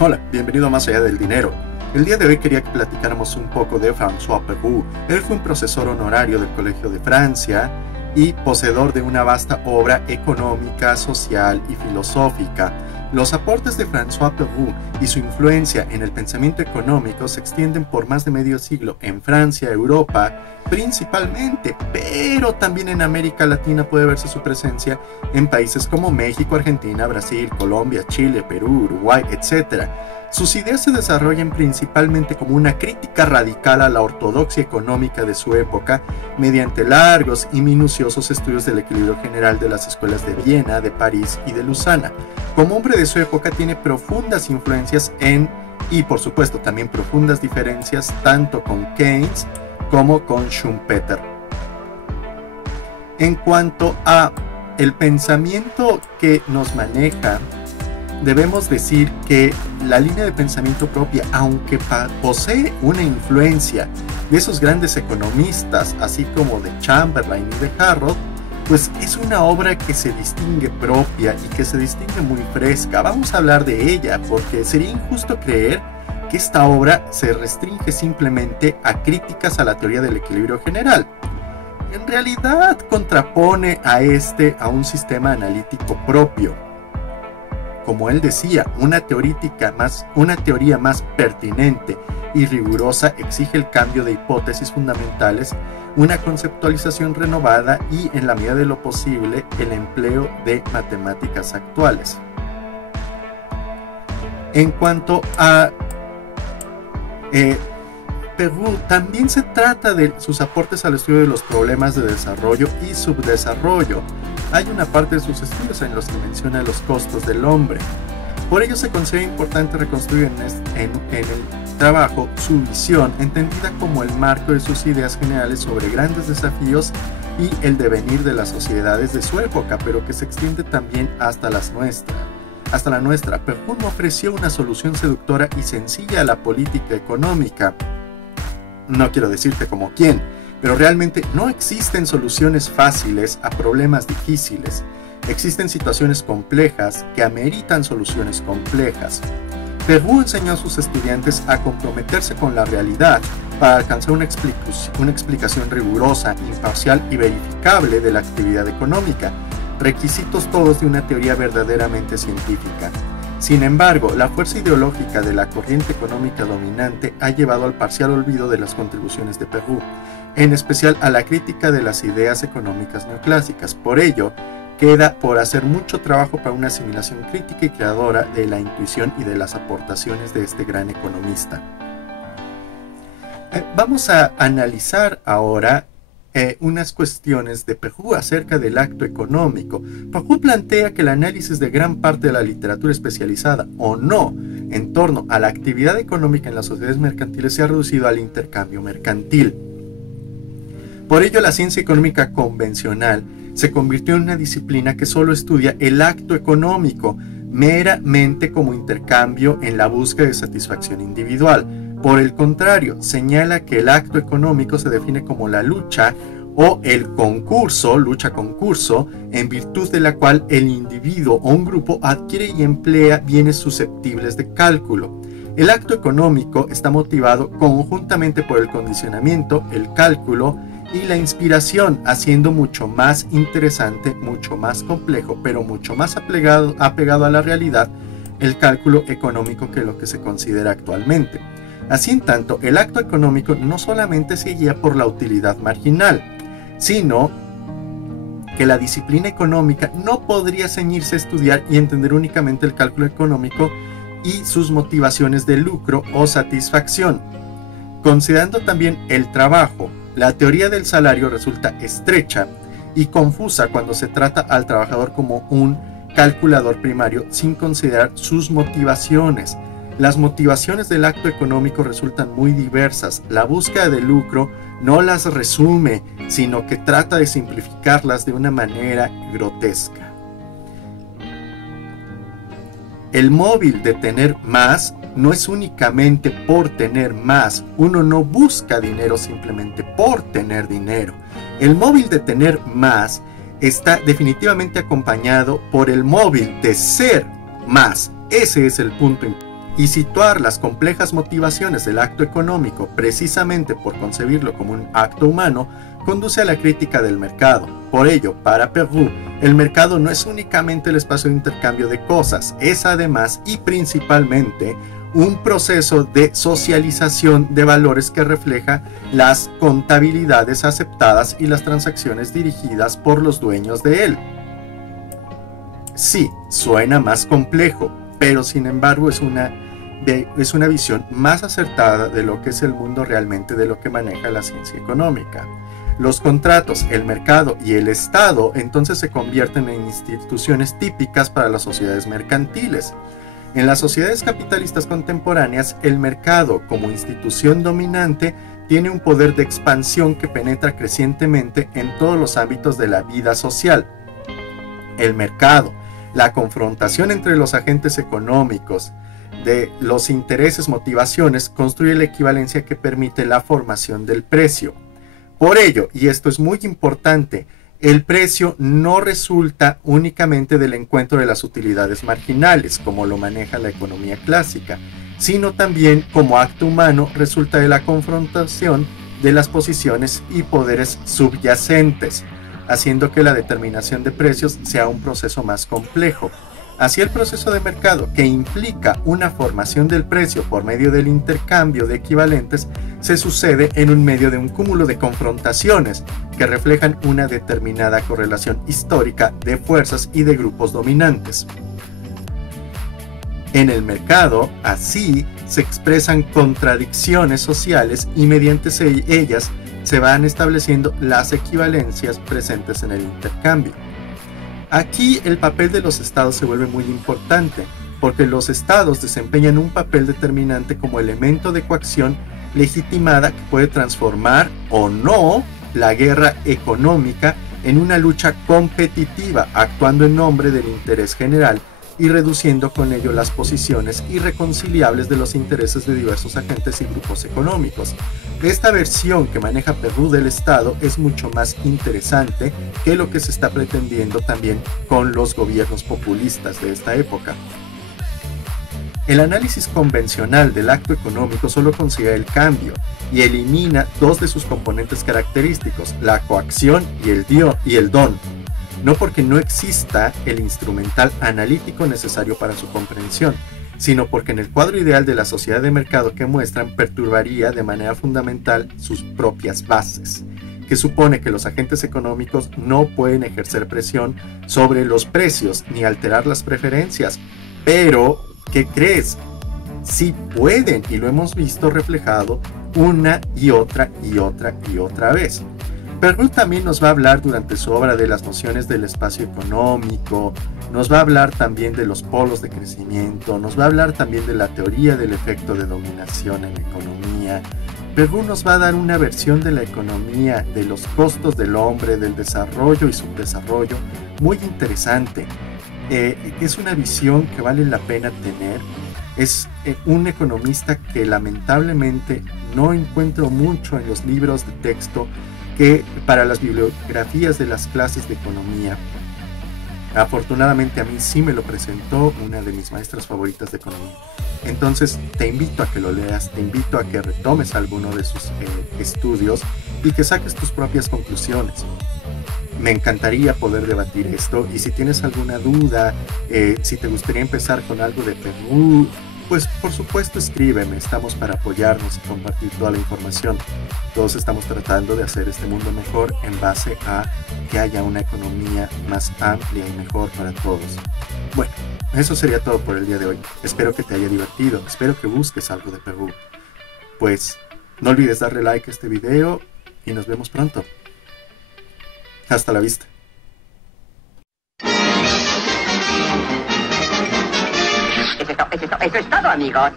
Hola, bienvenido a Más Allá del Dinero. El día de hoy quería que platicáramos un poco de François Pérou. Él fue un profesor honorario del Colegio de Francia y poseedor de una vasta obra económica, social y filosófica. Los aportes de François Pérou y su influencia en el pensamiento económico se extienden por más de medio siglo en Francia, Europa, principalmente, pero también en América Latina puede verse su presencia en países como México, Argentina, Brasil, Colombia, Chile, Perú, Uruguay, etc. Sus ideas se desarrollan principalmente como una crítica radical a la ortodoxia económica de su época mediante largos y minuciosos estudios del equilibrio general de las escuelas de Viena, de París y de Lausana. Como hombre de su época tiene profundas influencias y por supuesto también profundas diferencias tanto con Keynes como con Schumpeter. En cuanto a el pensamiento que nos maneja, debemos decir que la línea de pensamiento propia, aunque posee una influencia de esos grandes economistas, así como de Chamberlain y de Harrod, pues es una obra que se distingue propia y que se distingue muy fresca. Vamos a hablar de ella porque sería injusto creer que esta obra se restringe simplemente a críticas a la teoría del equilibrio general. En realidad contrapone a un sistema analítico propio. Como él decía, una teoría más pertinente y rigurosa exige el cambio de hipótesis fundamentales, una conceptualización renovada y, en la medida de lo posible, el empleo de matemáticas actuales. En cuanto a Pérou, también se trata de sus aportes al estudio de los problemas de desarrollo y subdesarrollo. Hay una parte de sus estudios en los que menciona los costos del hombre. Por ello se considera importante reconstruir en el trabajo su visión, entendida como el marco de sus ideas generales sobre grandes desafíos y el devenir de las sociedades de su época, pero que se extiende también hasta la nuestra. Pérou no ofreció una solución seductora y sencilla a la política económica. No quiero decirte como quién, pero realmente no existen soluciones fáciles a problemas difíciles. Existen situaciones complejas que ameritan soluciones complejas. Pérou enseñó a sus estudiantes a comprometerse con la realidad para alcanzar una explicación rigurosa, imparcial y verificable de la actividad económica, requisitos todos de una teoría verdaderamente científica. Sin embargo, la fuerza ideológica de la corriente económica dominante ha llevado al parcial olvido de las contribuciones de Pérou, en especial a la crítica de las ideas económicas neoclásicas. Por ello, queda por hacer mucho trabajo para una asimilación crítica y creadora de la intuición y de las aportaciones de este gran economista. Vamos a analizar ahora unas cuestiones de Pérou acerca del acto económico. Pérou plantea que el análisis de gran parte de la literatura especializada o no en torno a la actividad económica en las sociedades mercantiles se ha reducido al intercambio mercantil. Por ello, la ciencia económica convencional se convirtió en una disciplina que solo estudia el acto económico meramente como intercambio en la búsqueda de satisfacción individual. Por el contrario, señala que el acto económico se define como la lucha o el concurso, lucha-concurso, en virtud de la cual el individuo o un grupo adquiere y emplea bienes susceptibles de cálculo. El acto económico está motivado conjuntamente por el condicionamiento, el cálculo y la inspiración, haciendo mucho más interesante, mucho más complejo, pero mucho más apegado a la realidad, el cálculo económico que lo que se considera actualmente. Así en tanto, el acto económico no solamente se guía por la utilidad marginal, sino que la disciplina económica no podría ceñirse a estudiar y entender únicamente el cálculo económico y sus motivaciones de lucro o satisfacción. Considerando también el trabajo, la teoría del salario resulta estrecha y confusa cuando se trata al trabajador como un calculador primario sin considerar sus motivaciones. Las motivaciones del acto económico resultan muy diversas. La búsqueda de lucro no las resume, sino que trata de simplificarlas de una manera grotesca. El móvil de tener más no es únicamente por tener más. Uno no busca dinero simplemente por tener dinero. El móvil de tener más está definitivamente acompañado por el móvil de ser más. Ese es el punto importante. y situar las complejas motivaciones del acto económico precisamente por concebirlo como un acto humano conduce a la crítica del mercado. Por ello, para Perroux, el mercado no es únicamente el espacio de intercambio de cosas, es además y principalmente un proceso de socialización de valores que refleja las contabilidades aceptadas y las transacciones dirigidas por los dueños de él. Sí, suena más complejo, pero sin embargo es una visión más acertada de lo que es el mundo realmente, de lo que maneja la ciencia económica. Los contratos, el mercado y el Estado entonces se convierten en instituciones típicas para las sociedades mercantiles. En las sociedades capitalistas contemporáneas, el mercado como institución dominante tiene un poder de expansión que penetra crecientemente en todos los ámbitos de la vida social. El mercado, la confrontación entre los agentes económicos, de los intereses, motivaciones, construye la equivalencia que permite la formación del precio. Por ello, y esto es muy importante, el precio no resulta únicamente del encuentro de las utilidades marginales, como lo maneja la economía clásica, sino también como acto humano resulta de la confrontación de las posiciones y poderes subyacentes, haciendo que la determinación de precios sea un proceso más complejo. Así, el proceso de mercado, que implica una formación del precio por medio del intercambio de equivalentes, se sucede en un medio de un cúmulo de confrontaciones que reflejan una determinada correlación histórica de fuerzas y de grupos dominantes. En el mercado, así, se expresan contradicciones sociales y mediante ellas se van estableciendo las equivalencias presentes en el intercambio. Aquí el papel de los estados se vuelve muy importante, porque los estados desempeñan un papel determinante como elemento de coacción legitimada que puede transformar o no la guerra económica en una lucha competitiva, actuando en nombre del interés general y reduciendo con ello las posiciones irreconciliables de los intereses de diversos agentes y grupos económicos. Esta versión que maneja Perroux del Estado es mucho más interesante que lo que se está pretendiendo también con los gobiernos populistas de esta época. El análisis convencional del acto económico solo considera el cambio y elimina dos de sus componentes característicos, la coacción y el don. No porque no exista el instrumental analítico necesario para su comprensión, sino porque en el cuadro ideal de la sociedad de mercado que muestran perturbaría de manera fundamental sus propias bases, que supone que los agentes económicos no pueden ejercer presión sobre los precios ni alterar las preferencias. Pero, ¿qué crees? Sí pueden, y lo hemos visto reflejado una y otra vez. Perroux también nos va a hablar durante su obra de las nociones del espacio económico, nos va a hablar también de los polos de crecimiento, nos va a hablar también de la teoría del efecto de dominación en la economía. Perroux nos va a dar una versión de la economía, de los costos del hombre, del desarrollo y subdesarrollo, muy interesante. Es una visión que vale la pena tener. Es un economista que lamentablemente no encuentro mucho en los libros de texto que para las bibliografías de las clases de economía. Afortunadamente a mí sí me lo presentó una de mis maestras favoritas de economía. Entonces te invito a que lo leas, te invito a que retomes alguno de sus estudios y que saques tus propias conclusiones. Me encantaría poder debatir esto, y si tienes alguna duda, si te gustaría empezar con algo de Perroux, pues por supuesto escríbeme, estamos para apoyarnos y compartir toda la información. Todos estamos tratando de hacer este mundo mejor en base a que haya una economía más amplia y mejor para todos. Bueno, eso sería todo por el día de hoy. Espero que te haya divertido, espero que busques algo de Perroux. Pues no olvides darle like a este video y nos vemos pronto. Hasta la vista. Eso es todo, amigos.